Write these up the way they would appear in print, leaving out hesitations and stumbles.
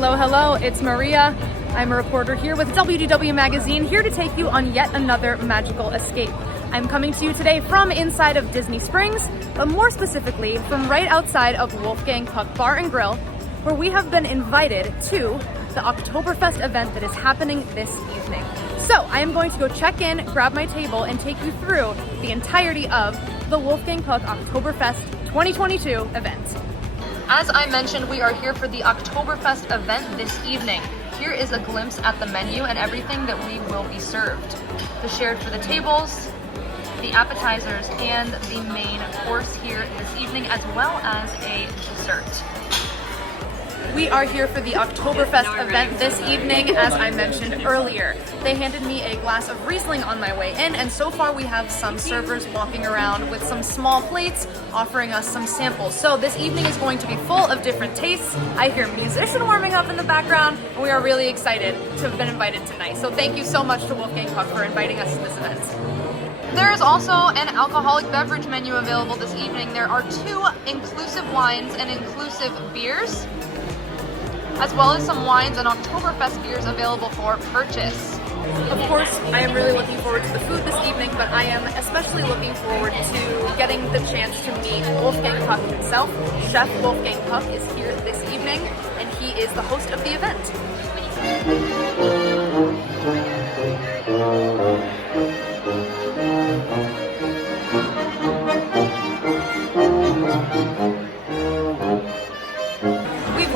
Hello, hello, it's Maria. I'm a reporter here with WDW Magazine, here to take you on yet another magical escape. I'm coming to you today from inside of Disney Springs, but more specifically from right outside of Wolfgang Puck Bar and Grill, where we have been invited to the Oktoberfest event that is happening this evening. So I am going to go check in, grab my table, and take you through the entirety of the Wolfgang Puck Oktoberfest 2022 event. As I mentioned, we are here for the Oktoberfest event this evening. Here is a glimpse at the menu and everything that we will be served. The shared for the tables, the appetizers, and the main course here this evening, as well as a dessert. We are here for the Oktoberfest event this evening, as I mentioned earlier. They handed me a glass of Riesling on my way in, and so far we have some servers walking around with some small plates offering us some samples. So this evening is going to be full of different tastes. I hear a musician warming up in the background, and we are really excited to have been invited tonight. So thank you so much to Wolfgang Puck for inviting us to this event. There is also an alcoholic beverage menu available this evening. There are 2 inclusive wines and inclusive beers, as well as some wines and Oktoberfest beers available for purchase. Of course, I am really looking forward to the food this evening, but I am especially looking forward to getting the chance to meet Wolfgang Puck himself. Chef Wolfgang Puck is here this evening, and he is the host of the event.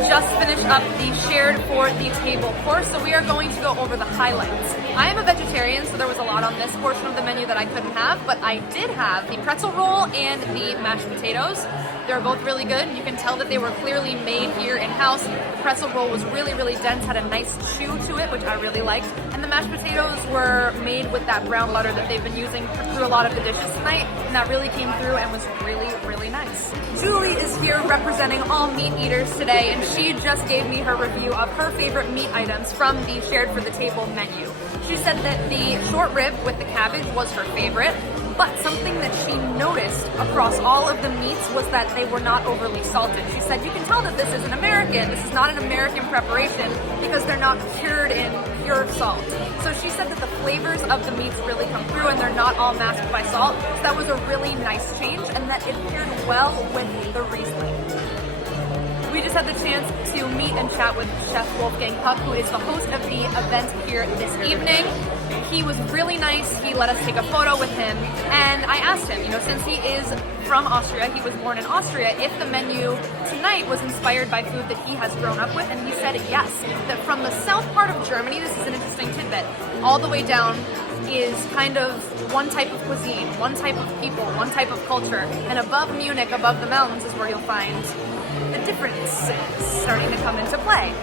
Just finished up the shared for the table course, so we are going to go over the highlights. I am a vegetarian, so there was a lot on this portion of the menu that I couldn't have, but I did have the pretzel roll and the mashed potatoes. They're both really good. You can tell that they were clearly made here in-house. The pretzel roll was really, really dense, had a nice chew to it, which I really liked. And the mashed potatoes were made with that brown butter that they've been using through a lot of the dishes tonight, and that really came through and was really, really nice. Julie is here representing all meat eaters today, and she just gave me her review of her favorite meat items from the shared for the table menu. She said that the short rib with the cabbage was her favorite, but something that she noticed across all of the meats was that they were not overly salted. She said, you can tell that this is an American, this is not an American preparation because they're not cured in pure salt. So she said that the flavors of the meats really come through and they're not all masked by salt. So that was a really nice change, and that it paired well with the Riesling. We just had the chance to meet and chat with Chef Wolfgang Puck, who is the host of the event here this evening. He was really nice. He let us take a photo with him, and I asked him, since he is from Austria, he was born in Austria, if the menu tonight was inspired by food that he has grown up with, and he said yes, that from the south part of Germany, this is an interesting tidbit, all the way down is kind of one type of cuisine, one type of people, one type of culture, and above Munich, above the mountains, is where you'll find the differences starting to come into play.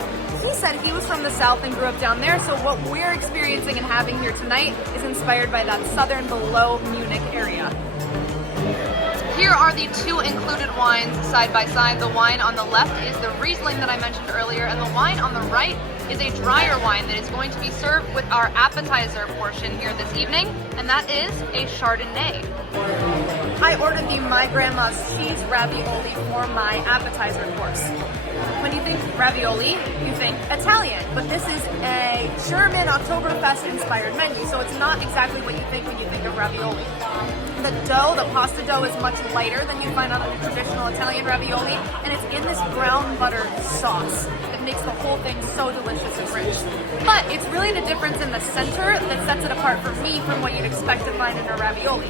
He said he was from the south and grew up down there, so what we're experiencing and having here tonight is inspired by that southern below Munich area. Here are the 2 included wines side by side. The wine on the left is the Riesling that I mentioned earlier, and the wine on the right is a drier wine that is going to be served with our appetizer portion here this evening, and that is a Chardonnay. I ordered the My Grandma's Cheese Ravioli for my appetizer course. When you think ravioli, you think Italian, but this is a German Oktoberfest-inspired menu, so it's not exactly what you think when you think of ravioli. The dough, the pasta dough, is much lighter than you find on a traditional Italian ravioli, and it's in this brown butter sauce that makes the whole thing so delicious and rich. But it's really the difference in the center that sets it apart for me from what you'd expect to find in a ravioli.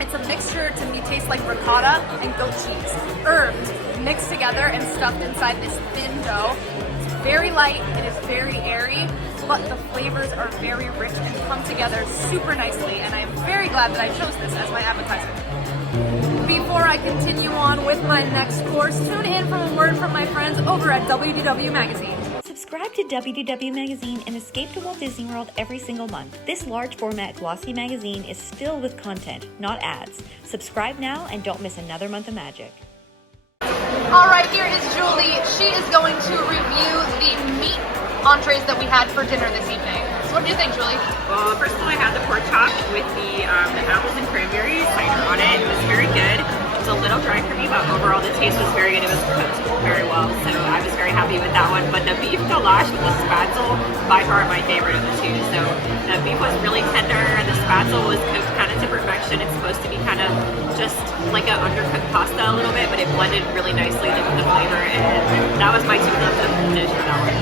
It's a mixture, to me, tastes like ricotta and goat cheese. Herbs mixed together and stuffed inside this thin dough. It's very light, it is very airy, but the flavors are very rich and come together super nicely, and I am very glad that I chose this as my appetizer. Before I continue on with my next course, tune in for a word from my friends over at WDW Magazine. Subscribe to WDW Magazine and escape to Walt Disney World every single month. This large format glossy magazine is filled with content, not ads. Subscribe now and don't miss another month of magic. All right, here is Julie. She is going to review the meat entrees that we had for dinner this evening. So what do you think, Julie? Well, first of all, I had the pork chop with the apples and cranberry cider on it. It was very good. It was a little dry for me, but overall the taste was very good. It was cooked very well, so I was very happy with that one. But the beef goulash with the spatzel, by far my favorite of the two. So the beef was really tender, and the spatzel was cooked kind of to perfection. It's supposed to be kind of just like an undercooked pasta a little bit, but it blended really nicely with the flavor, and that was my 2 thumbs up dish for that one.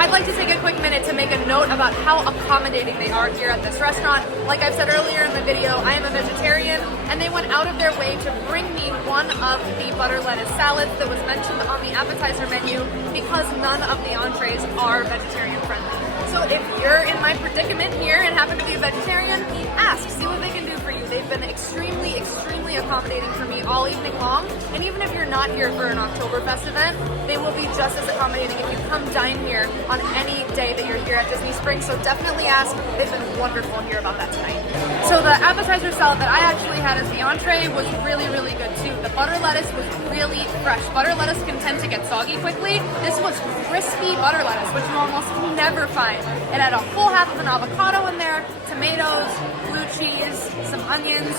I'd like to take a quick minute to make a note about how accommodating they are here at this restaurant. Like I've said earlier in the video, I am a vegetarian, and they went out of their way to bring me one of the butter lettuce salads that was mentioned on the appetizer menu because none of the entrees are vegetarian friendly. So if you're in my predicament here and happen to be a vegetarian, ask, see what they can do for you. They've been extremely, extremely accommodating for me all evening long. And even if you're not here for an Oktoberfest event, they will be just as accommodating if you come dine here on any day that you're here at Disney Springs. So definitely ask. They've been wonderful here about that tonight. So the appetizer salad that I actually had as the entree was really, really good too. The butter lettuce was really fresh. Butter lettuce can tend to get soggy quickly. This was crispy butter lettuce, which you almost never find. It had a whole half of an avocado in there, tomatoes, blue cheese, some onions.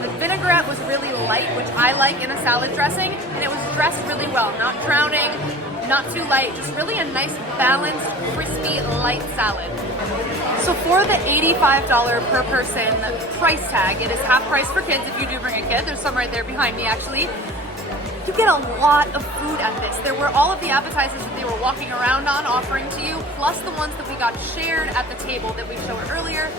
The vinaigrette was really light, which I like in a salad dressing, and it was dressed really well, not drowning, not too light, just really a nice balanced, crispy, light salad. So for the $85 per person price tag, it is half price for kids if you do bring a kid. There's some right there behind me actually. You get a lot of food at this. There were all of the appetizers that they were walking around on offering to you, plus the ones that we got shared at the table that we showed earlier.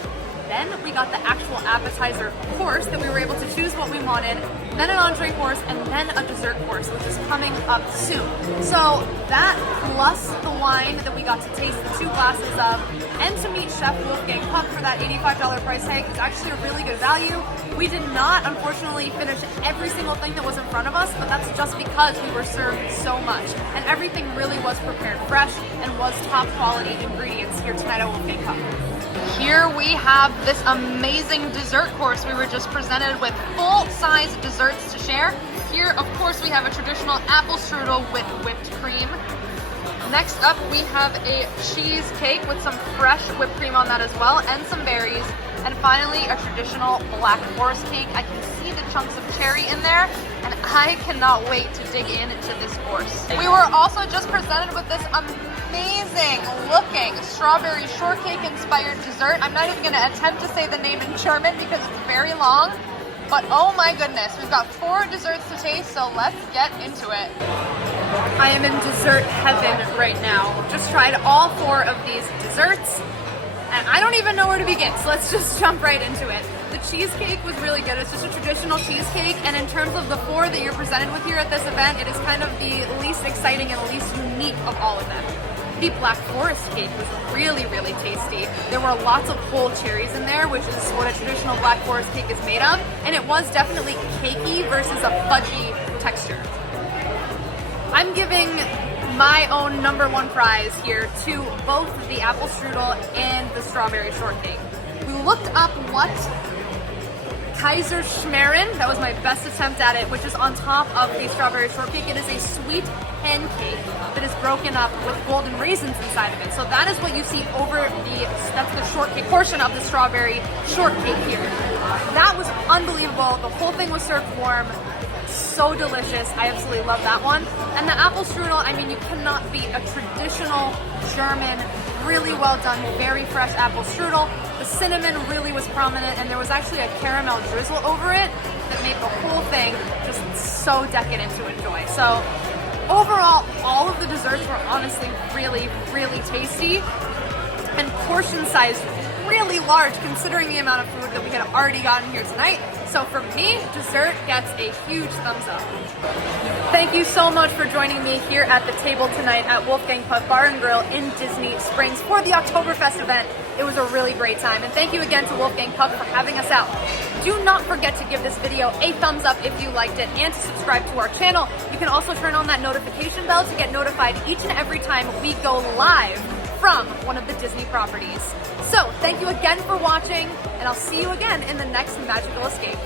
Then we got the actual appetizer course that we were able to choose what we wanted, then an entree course, and then a dessert course, which is coming up soon. So that plus the wine that we got to taste the 2 glasses of, and to meet Chef Wolfgang Puck for that $85 price tag is actually a really good value. We did not, unfortunately, finish every single thing that was in front of us, but that's just because we were served so much. And everything really was prepared fresh and was top quality ingredients here tonight at Wolfgang Puck. Here we have this amazing dessert course. We were just presented with full-size desserts to share. Here, of course, we have a traditional apple strudel with whipped cream. Next up, we have a cheesecake with some fresh whipped cream on that as well, and some berries. And finally, a traditional black forest cake. I can see the chunks of cherry in there, and I cannot wait to dig into this course. We were also just presented with this amazing looking strawberry shortcake inspired dessert. I'm not even gonna attempt to say the name in German because it's very long, but oh my goodness, we've got 4 desserts to taste, so let's get into it. I am in dessert heaven right now. Just tried all 4 of these desserts, and I don't even know where to begin, so let's just jump right into it. The cheesecake was really good. It's just a traditional cheesecake, and in terms of the 4 that you're presented with here at this event, it is kind of the least exciting and least unique of all of them. The black forest cake was really, really tasty. There were lots of whole cherries in there, which is what a traditional black forest cake is made of, and it was definitely cakey versus a fudgy texture. I'm giving my own #1 prize here to both the apple strudel and the strawberry shortcake. We looked up what Kaiserschmarren, that was my best attempt at it, which is on top of the strawberry shortcake. It is a sweet hen cake that is broken up with golden raisins inside of it. So that is what you see over that's the shortcake portion of the strawberry shortcake here. That was unbelievable. The whole thing was served warm. So delicious. I absolutely love that one. And the apple strudel, I mean, you cannot beat a traditional German, really well done, very fresh apple strudel. The cinnamon really was prominent, and there was actually a caramel drizzle over it that made the whole thing just so decadent to enjoy. So overall, all of the desserts were honestly really, really tasty, and portion size really large considering the amount of food that we had already gotten here tonight. So for me, dessert gets a huge thumbs up. Thank you so much for joining me here at the table tonight at Wolfgang Puck Bar and Grill in Disney Springs for the Oktoberfest event. It was a really great time, and thank you again to Wolfgang Puck for having us out. Do not forget to give this video a thumbs up if you liked it, and to subscribe to our channel. You can also turn on that notification bell to get notified each and every time we go live from one of the Disney properties. So thank you again for watching, and I'll see you again in the next magical escape.